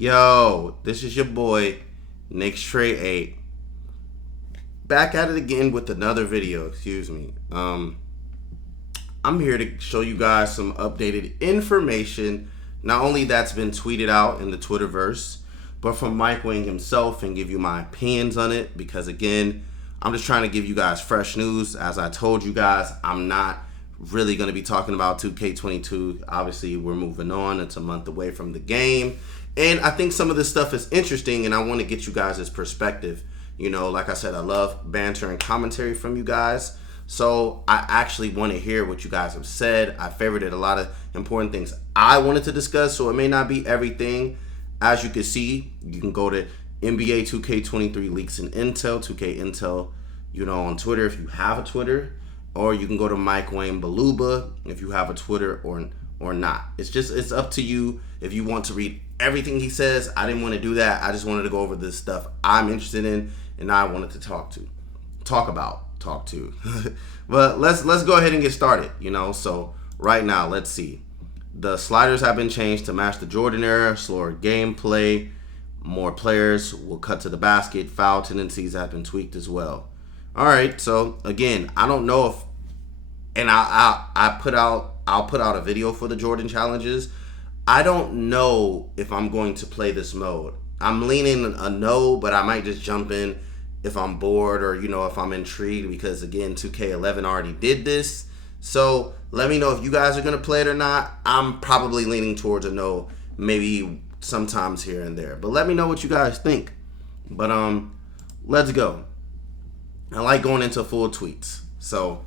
Yo, this is your boy, Nick Stray 8. Back at it again with another video, excuse me. I'm here to show you guys some updated information, not only that's been tweeted out in the Twitterverse, but from Mike Wang himself, and give you my opinions on it, because again, I'm just trying to give you guys fresh news. As I told you guys, I'm not really going to be talking about 2K22. Obviously, we're moving on. It's a month away from the game. And I think some of this stuff is interesting, and I want to get you guys' perspective. You know, like I said, I love banter and commentary from you guys. So I actually want to hear what you guys have said. I favorited a lot of important things I wanted to discuss, so it may not be everything. As you can see, you can go to NBA 2K23 Leaks and Intel, 2K Intel, you know, on Twitter if you have a Twitter. Or you can go to Mike Wayne Baluba if you have a Twitter or not. It's up to you if you want to read everything he says. I didn't want to do that. I just wanted to go over this stuff I'm interested in and I wanted to talk to. But let's go ahead and get started, you know. So right now, let's see. The sliders have been changed to match the Jordan era, slower gameplay, more players will cut to the basket, foul tendencies have been tweaked as well. All right, so again, I don't know if, and I'll put out a video for the Jordan challenges. I don't know if I'm going to play this mode. I'm leaning a no, but I might just jump in if I'm bored or, you know, if I'm intrigued, because again, 2K11 already did this. So let me know if you guys are gonna play it or not. I'm probably leaning towards a no, maybe sometimes here and there. But let me know what you guys think. But let's go. I like going into full tweets. So,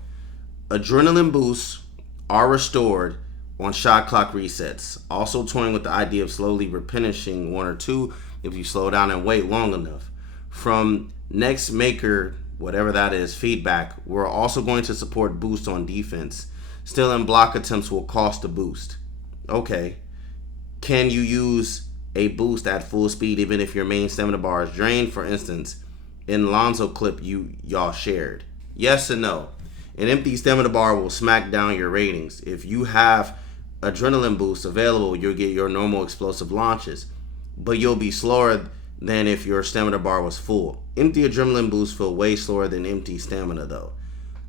adrenaline boosts are restored on shot clock resets. Also toying with the idea of slowly replenishing one or two if you slow down and wait long enough. From next maker, whatever that is, feedback, we're also going to support boost on defense. Still in block attempts will cost a boost. Okay. Can you use a boost at full speed even if your main stamina bar is drained? For instance, in Lonzo clip y'all shared. Yes and no. An empty stamina bar will smack down your ratings. If you have adrenaline boost available, you'll get your normal explosive launches, but you'll be slower than if your stamina bar was full. Empty adrenaline boosts feel way slower than empty stamina though.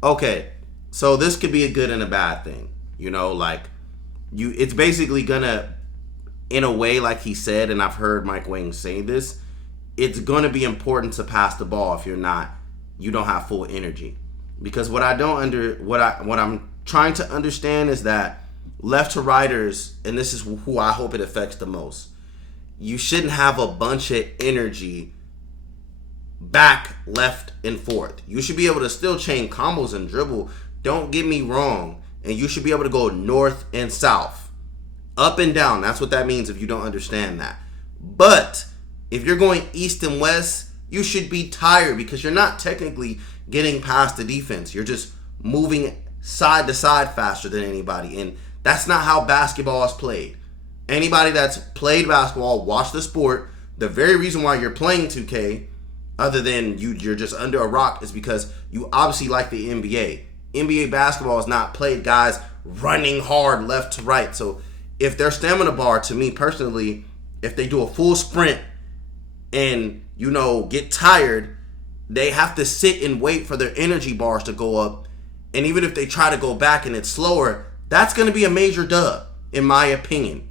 Okay, so this could be a good and a bad thing. You know, like it's basically gonna, in a way, like he said, and I've heard Mike Wang say this, it's going to be important to pass the ball if you don't have full energy. Because what I'm trying to understand is that left to righters, and this is who I hope it affects the most, you shouldn't have a bunch of energy back, left, and forth. You should be able to still chain combos and dribble, don't get me wrong, and you should be able to go north and south, up and down. That's what that means if you don't understand that. But if you're going east and west, you should be tired because you're not technically getting past the defense. You're just moving side to side faster than anybody. And that's not how basketball is played. Anybody that's played basketball, watch the sport, the very reason why you're playing 2K, other than you're just under a rock, is because you obviously like the NBA. NBA basketball is not played guys running hard left to right. So if their stamina bar, to me personally, if they do a full sprint, and, you know, get tired, they have to sit and wait for their energy bars to go up. And even if they try to go back and it's slower, that's going to be a major dub, in my opinion.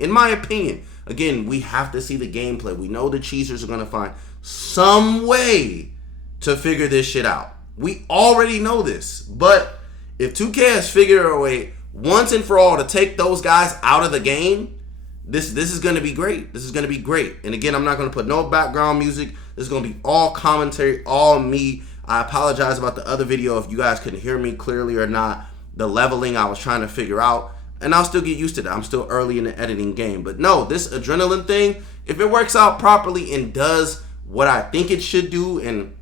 Again, we have to see the gameplay. We know the cheesers are going to find some way to figure this shit out. We already know this. But if 2K has figured a way once and for all to take those guys out of the game, This is going to be great. This is going to be great. And again, I'm not going to put no background music. This is going to be all commentary, all me. I apologize about the other video if you guys couldn't hear me clearly or not. The leveling I was trying to figure out. And I'll still get used to that. I'm still early in the editing game. But no, this adrenaline thing, if it works out properly and does what I think it should do and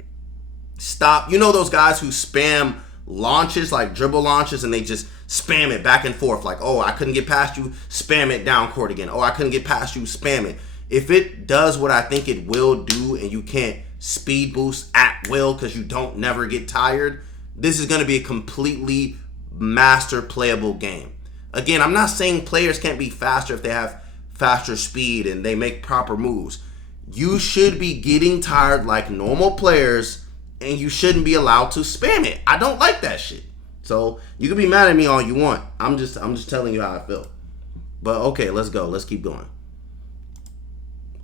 stop, you know those guys who spam launches, like dribble launches, and they just spam it back and forth, like, oh, I couldn't get past you, spam it down court again. Oh, I couldn't get past you, spam it. If it does what I think it will do and you can't speed boost at will because you don't never get tired, this is going to be a completely master playable game. Again, I'm not saying players can't be faster if they have faster speed and they make proper moves. You should be getting tired like normal players, and you shouldn't be allowed to spam it. I don't like that shit. So you can be mad at me all you want. I'm just telling you how I feel. But okay, let's go. Let's keep going.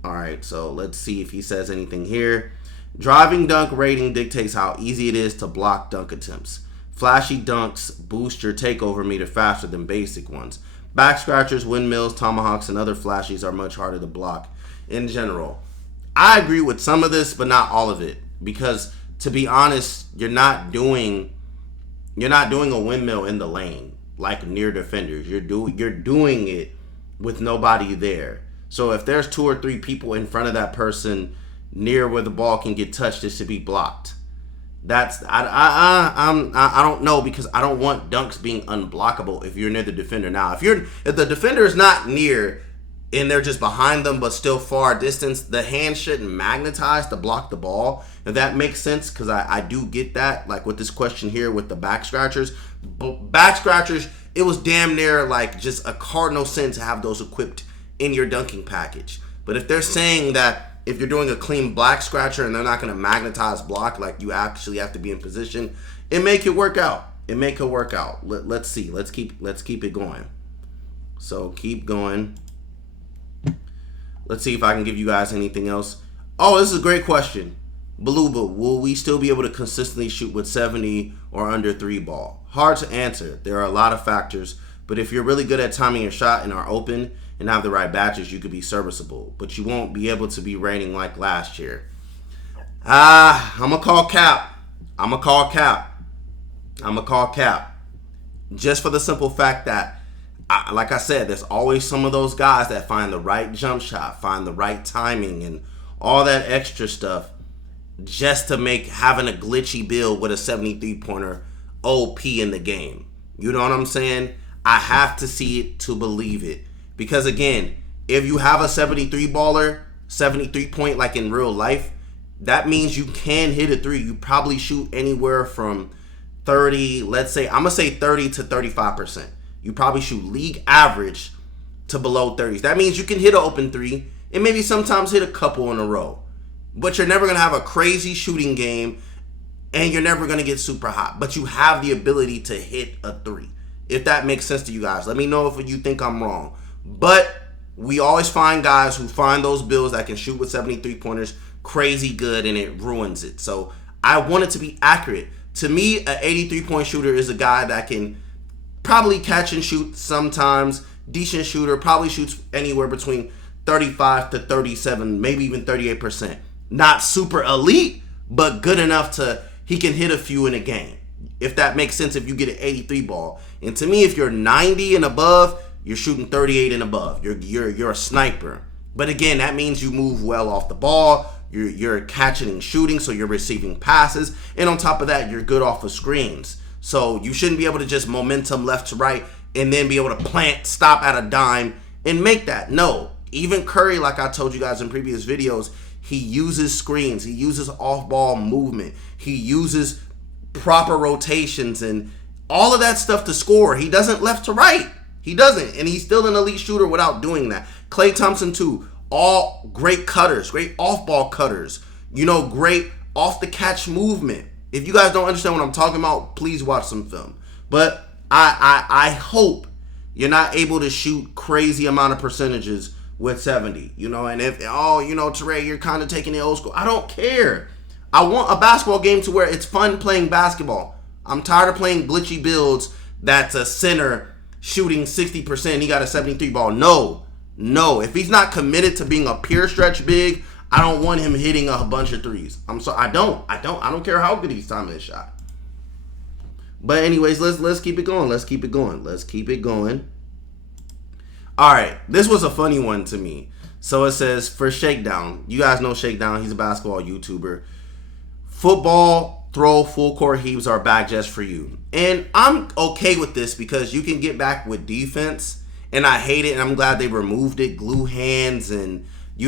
All right, so let's see if he says anything here. Driving dunk rating dictates how easy it is to block dunk attempts. Flashy dunks boost your takeover meter faster than basic ones. Back scratchers, windmills, tomahawks, and other flashies are much harder to block in general. I agree with some of this, but not all of it. Because to be honest, you're not doing a windmill in the lane like near defenders. You're doing it with nobody there. So if there's 2 or 3 people in front of that person near where the ball can get touched, it should be blocked. I don't know, because I don't want dunks being unblockable if you're near the defender. Now, if the defender is not near and they're just behind them but still far distance, the hand shouldn't magnetize to block the ball. If that makes sense, because I do get that, like with this question here with the back scratchers. Back scratchers, it was damn near like just a cardinal sin to have those equipped in your dunking package. But if they're saying that if you're doing a clean black scratcher and they're not going to magnetize block, like you actually have to be in position, it make it work out. Let's see. Let's keep it going. So keep going. Let's see if I can give you guys anything else. Oh, this is a great question. Beluba, will we still be able to consistently shoot with 70 or under 3 ball? Hard to answer. There are a lot of factors, but if you're really good at timing your shot and are open and have the right batches, you could be serviceable, but you won't be able to be rating like last year. I'm going to call cap. Just for the simple fact that, like I said, there's always some of those guys that find the right jump shot, find the right timing, and all that extra stuff just to make having a glitchy build with a 73-pointer OP in the game. You know what I'm saying? I have to see it to believe it. Because again, if you have a 73 baller, 73 point like in real life, that means you can hit a 3. You probably shoot anywhere from 30, let's say, I'm going to say 30 to 35%. You probably shoot league average to below 30s. That means you can hit an open 3 and maybe sometimes hit a couple in a row. But you're never going to have a crazy shooting game and you're never going to get super hot. But you have the ability to hit a 3. If that makes sense to you guys. Let me know if you think I'm wrong. But we always find guys who find those builds that can shoot with 73 pointers crazy good, and it ruins it. So I want it to be accurate. To me, an 83 point shooter is a guy that can probably catch and shoot sometimes. Decent shooter, probably shoots anywhere between 35 to 37, maybe even 38%. Not super elite, but good enough to he can hit a few in a game. If that makes sense, if you get an 83 ball. And to me, if you're 90 and above, you're shooting 38 and above. You're a sniper. But again, that means you move well off the ball. You're catching and shooting, so you're receiving passes. And on top of that, you're good off of screens. So you shouldn't be able to just momentum left to right and then be able to plant, stop at a dime, and make that. No. Even Curry, like I told you guys in previous videos, he uses screens. He uses off-ball movement. He uses proper rotations and all of that stuff to score. He doesn't left to right. He doesn't, and he's still an elite shooter without doing that. Klay Thompson too, all great cutters, great off-ball cutters, great off-the-catch movement. If you guys don't understand what I'm talking about, please watch some film. But I hope you're not able to shoot crazy amount of percentages with 70, and if, Teray, you're kind of taking the old school. I don't care. I want a basketball game to where it's fun playing basketball. I'm tired of playing glitchy builds that's a center shooting 60%, he got a 73 ball. No. If he's not committed to being a pure stretch big, I don't want him hitting a bunch of threes. I'm sorry, I don't care how good he's timing his shot. But anyways, let's keep it going. All right, this was a funny one to me. So it says, for Shakedown, you guys know Shakedown, he's a basketball YouTuber. Football, throw, full court heaves are back just for you. And I'm okay with this because you can get back with defense, and I hate it, and I'm glad they removed it. Glue hands and,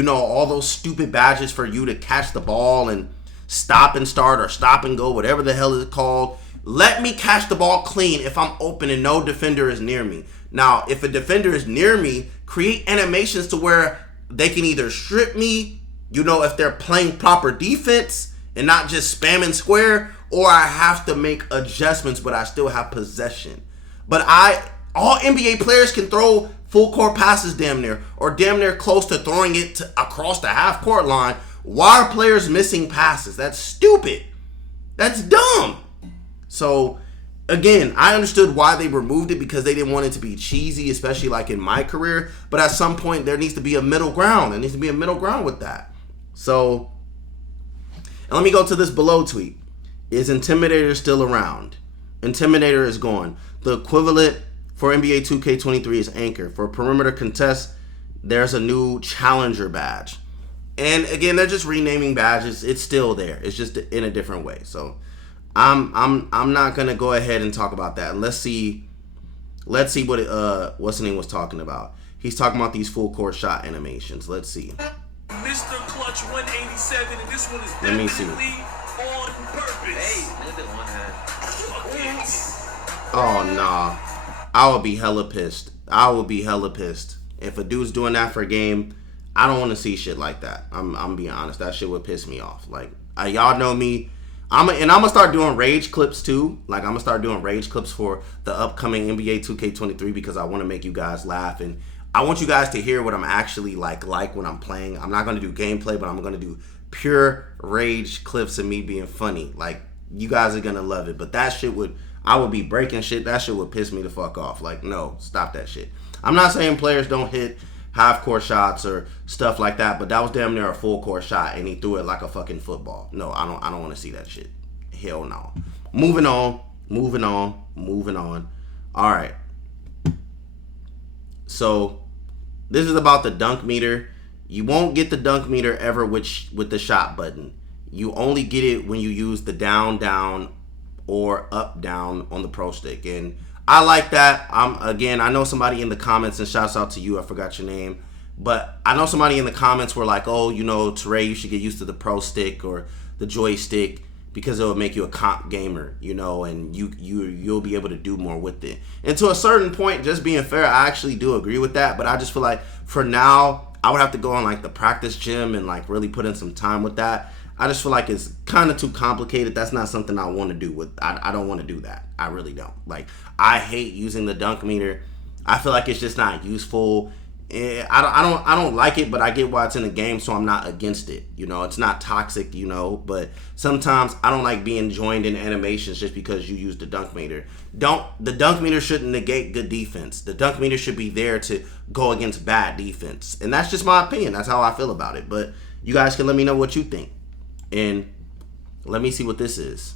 all those stupid badges for you to catch the ball and stop and start or stop and go, whatever the hell it's called. Let me catch the ball clean if I'm open and no defender is near me. Now, if a defender is near me, create animations to where they can either strip me, you know, if they're playing proper defense and not just spamming square, or I have to make adjustments, but I still have possession. But all NBA players can throw full court passes damn near, or damn near close to throwing it across the half court line. Why are players missing passes? That's stupid. That's dumb. So, again, I understood why they removed it, because they didn't want it to be cheesy, especially like in my career. But at some point, there needs to be a middle ground. There needs to be a middle ground with that. So, and let me go to this below tweet. Is Intimidator still around? Intimidator is gone. The equivalent for NBA 2K23 is Anchor. For perimeter contest, there's a new Challenger badge. And again, they're just renaming badges. It's still there. It's just in a different way. So I'm not gonna go ahead and talk about that. Let's see what's the name was talking about. He's talking about these full court shot animations. Let's see. Mr. Clutch 187, and this one is Let me see. on purpose. Hey, look at one hand. Oh nah. I would be hella pissed. If a dude's doing that for a game, I don't want to see shit like that. I'm being honest. That shit would piss me off. Like, y'all know me. I'm gonna start doing rage clips too. Like, I'm gonna start doing rage clips for the upcoming NBA 2K23, because I want to make you guys laugh, and I want you guys to hear what I'm actually like when I'm playing. I'm not gonna do gameplay, but I'm gonna do pure rage clips of me being funny. Like, you guys are gonna love it. But that shit I would be breaking shit. That shit would piss me the fuck off. Like, no, stop that shit. I'm not saying players don't hit half court shots or stuff like that, but that was damn near a full court shot, and he threw it like a fucking football. No, I don't want to see that shit. Hell no. Moving on. All right. So this is about the dunk meter. You won't get the dunk meter ever with the shot button. You only get it when you use the down or up down on the pro stick, and I like that. I know somebody in the comments, and shouts out to you, I forgot your name, but I know somebody in the comments were like, oh, you know, Teray, you should get used to the pro stick or the joystick, because it will make you a comp gamer, you know, and you'll be able to do more with it. And to a certain point, just being fair, I actually do agree with that, but I just feel like for now, I would have to go on like the practice gym and like really put in some time with that. I just feel like it's kind of too complicated. That's not something I want to do. I don't want to do that. I really don't. Like, I hate using the dunk meter. I feel like it's just not useful. I don't like it, but I get why it's in the game, so I'm not against it. You know, it's not toxic, you know, but sometimes I don't like being joined in animations just because you use the dunk meter. The dunk meter shouldn't negate good defense. The dunk meter should be there to go against bad defense. And that's just my opinion. That's how I feel about it. But you guys can let me know what you think. And let me see what this is.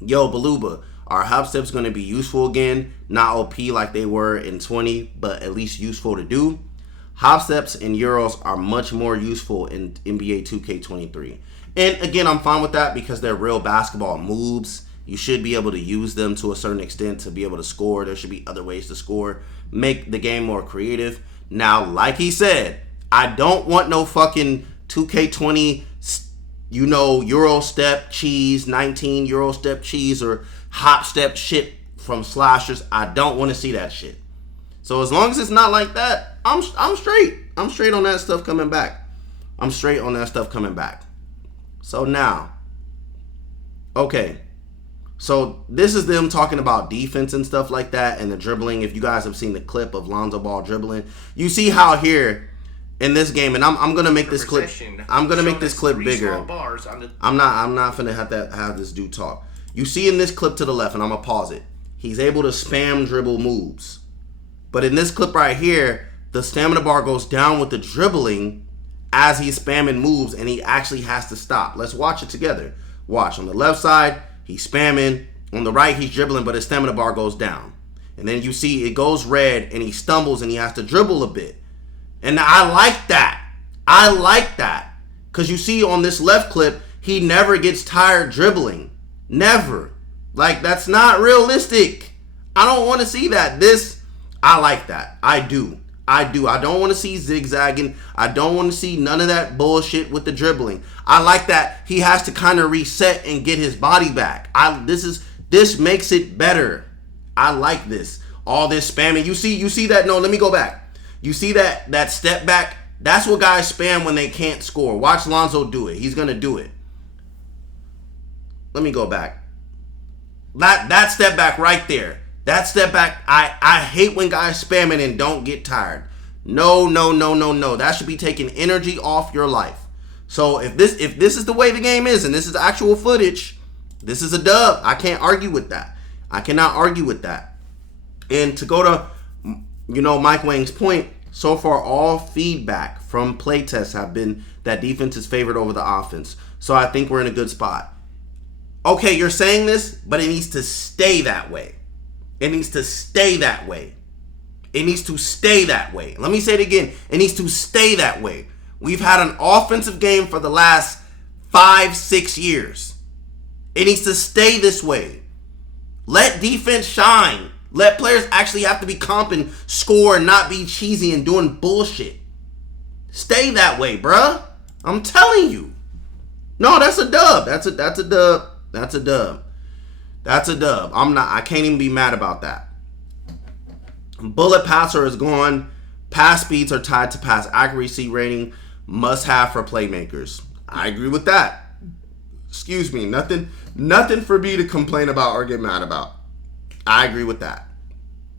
Yo, Baluba, are hop steps going to be useful again? Not OP like they were in 20, but at least useful to do. Hop steps and Euros are much more useful in NBA 2K23. And again, I'm fine with that because they're real basketball moves. You should be able to use them to a certain extent to be able to score. There should be other ways to score. Make the game more creative. Now, like he said, I don't want no fucking 2K20, you know, Euro step cheese, 19 Euro step cheese, or hop step shit from slashers. I don't want to see that shit. So as long as it's not like that, I'm straight. I'm straight on that stuff coming back. So now, okay. So this is them talking about defense and stuff like that and the dribbling. If you guys have seen the clip of Lonzo Ball dribbling, you see how here in this game, and I'm gonna make this clip. I'm gonna make this clip bigger. I'm not finna have this dude talk. You see in this clip to the left, and I'm gonna pause it. He's able to spam dribble moves, but in this clip right here, the stamina bar goes down with the dribbling as he's spamming moves, and he actually has to stop. Let's watch it together. Watch on the left side, he's spamming. On the right, he's dribbling, but his stamina bar goes down, and then you see it goes red, and he stumbles, and he has to dribble a bit. And I like that. Because you see on this left clip, he never gets tired dribbling. Never. Like, that's not realistic. I don't want to see that. I like that. I do. I don't want to see zigzagging. I don't want to see none of that bullshit with the dribbling. I like that he has to kind of reset and get his body back. This makes it better. I like this. All this spamming. You see that? No, let me go back. You see that step back? That's what guys spam when they can't score. Watch Lonzo do it. He's going to do it. Let me go back. That step back right there. That step back, I hate when guys spam it and don't get tired. No. That should be taking energy off your life. So if this is the way the game is and this is actual footage, this is a dub. I can't argue with that. I cannot argue with that. And to go to, Mike Wang's point, so far all feedback from playtests have been that defense is favored over the offense. So I think we're in a good spot. Okay, you're saying this, but it needs to stay that way. It needs to stay that way. It needs to stay that way. Let me say it again. It needs to stay that way. We've had an offensive game for the last 5-6 years. It needs to stay this way. Let defense shine. Let players actually have to be comping, score, and not be cheesy and doing bullshit. Stay that way, bruh. I'm telling you. No, that's a dub. That's a dub. That's a dub. That's a dub. I can't even be mad about that. Bullet passer is gone. Pass speeds are tied to pass accuracy rating. Must have for playmakers. I agree with that. Excuse me. Nothing for me to complain about or get mad about. I agree with that.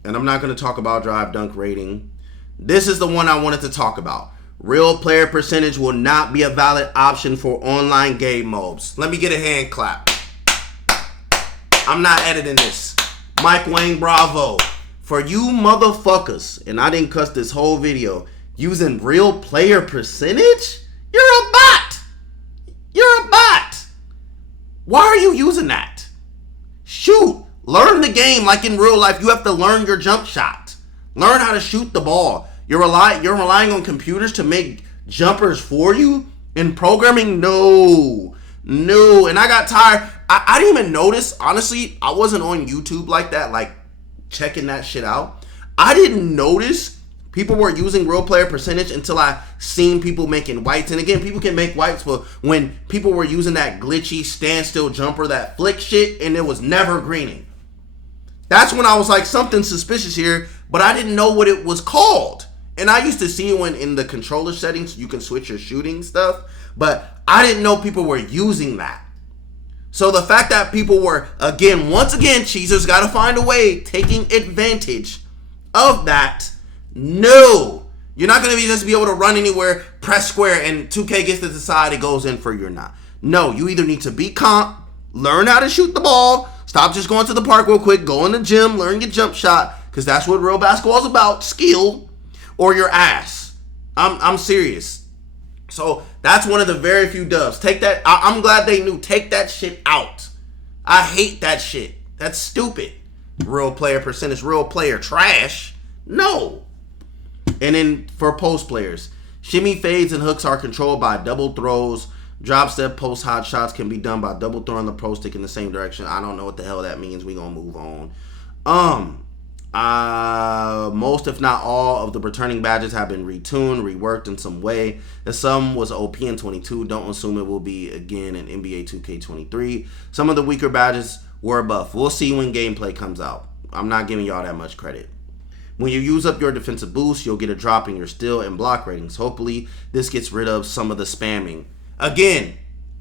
And I'm not going to talk about drive dunk rating. This is the one I wanted to talk about. Real player percentage will not be a valid option for online game modes. Let me get a hand clap. I'm not editing this. Mike Wang, bravo. For you motherfuckers, and I didn't cuss this whole video, using real player percentage? You're a bot. You're a bot. Why are you using that? Shoot. Learn the game like in real life. You have to learn your jump shot. Learn how to shoot the ball. You're relying on computers to make jumpers for you in programming? No. And I got tired. I didn't even notice. Honestly, I wasn't on YouTube like that, like checking that shit out. I didn't notice people were using real player percentage until I seen people making whites. And again, people can make whites, but when people were using that glitchy standstill jumper, that flick shit, and it was never greening. That's when I was like, something suspicious here, but I didn't know what it was called. And I used to see it when in the controller settings, you can switch your shooting stuff, but I didn't know people were using that. So the fact that people were, once again, cheesers got to find a way, taking advantage of that. No. You're not going to just be able to run anywhere, press square, and 2K gets to decide it goes in for you or not. No, you either need to be comp, learn how to shoot the ball, stop just going to the park real quick, go in the gym, learn your jump shot, because that's what real basketball is about, skill, or your ass. I'm serious. So that's one of the very few dubs. Take that. I'm glad they knew. Take that shit out. I hate that shit. That's stupid. Real player percentage, real player trash. No. And then for post players, shimmy fades and hooks are controlled by double throws. Drop step post hot shots can be done by double throwing the pro stick in the same direction. I don't know what the hell that means. We gonna move on. Most, if not all, of the returning badges have been retuned, reworked in some way. The some was OP in 22. Don't assume it will be again in NBA 2K23. Some of the weaker badges were a buff. We'll see when gameplay comes out. I'm not giving y'all that much credit. When you use up your defensive boost, you'll get a drop in your steal and block ratings. Hopefully, this gets rid of some of the spamming. Again,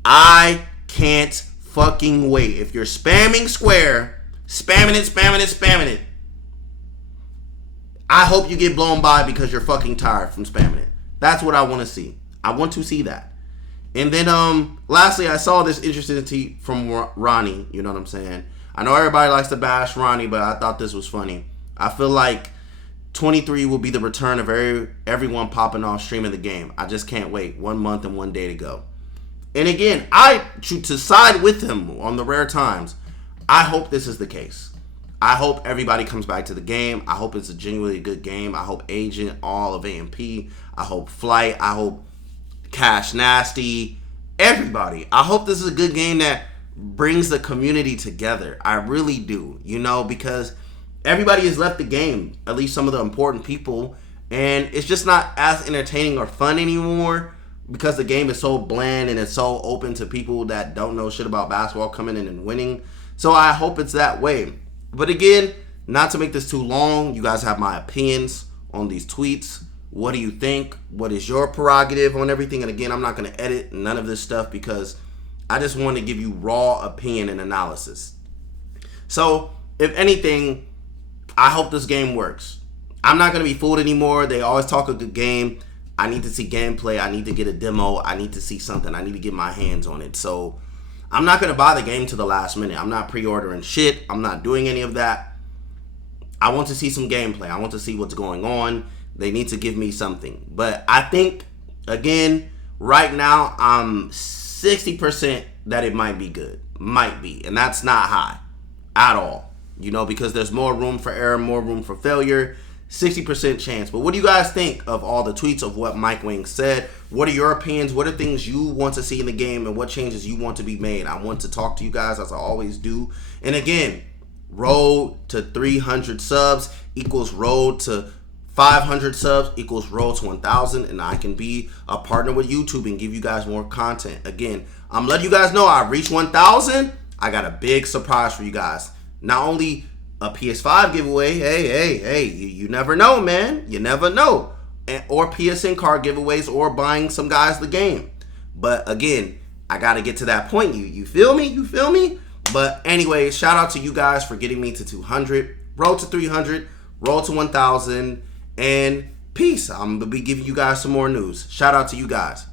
I can't fucking wait. If you're spamming square, spamming it, I hope you get blown by because you're fucking tired from spamming it. That's what I want to see. I want to see that. And then, lastly, I saw this interesting tweet from Ronnie. You know what I'm saying? I know everybody likes to bash Ronnie, but I thought this was funny. I feel like 23 will be the return of everyone popping off streaming the game. I just can't wait. 1 month and 1 day to go. And again, to side with him on the rare times, I hope this is the case. I hope everybody comes back to the game. I hope it's a genuinely good game. I hope Agent, all of AMP. I hope Flight. I hope Cash Nasty. Everybody. I hope this is a good game that brings the community together. I really do. Because everybody has left the game. At least some of the important people. And it's just not as entertaining or fun anymore because the game is so bland and it's so open to people that don't know shit about basketball coming in and winning. So I hope it's that way. But again, not to make this too long, you guys have my opinions on these tweets. What do you think? What is your prerogative on everything? And again, I'm not going to edit none of this stuff because I just want to give you raw opinion and analysis. So, if anything, I hope this game works. I'm not going to be fooled anymore. They always talk a good game. I need to see gameplay. I need to get a demo. I need to see something. I need to get my hands on it. So, I'm not going to buy the game to the last minute. I'm not pre-ordering shit. I'm not doing any of that. I want to see some gameplay. I want to see what's going on. They need to give me something. But I think, again, right now, I'm 60% that it might be good. Might be. And that's not high at all. You know, because there's more room for error, more room for failure. 60% chance. But what do you guys think of all the tweets of what Mike Wang said? What are your opinions? What are things you want to see in the game, and what changes you want to be made? I want to talk to you guys as I always do. And again, road to 300 subs equals road to 500 subs equals road to 1,000, and I can be a partner with YouTube and give you guys more content. Again, I'm letting you guys know I reached 1,000. I got a big surprise for you guys. Not only a PS5 giveaway, hey, you never know, man. You never know. Or PSN card giveaways, or buying some guys the game. But again, I got to get to that point. You feel me? You feel me? But anyway, shout out to you guys for getting me to 200. Road to 300. Road to 1,000. And peace. I'm going to be giving you guys some more news. Shout out to you guys.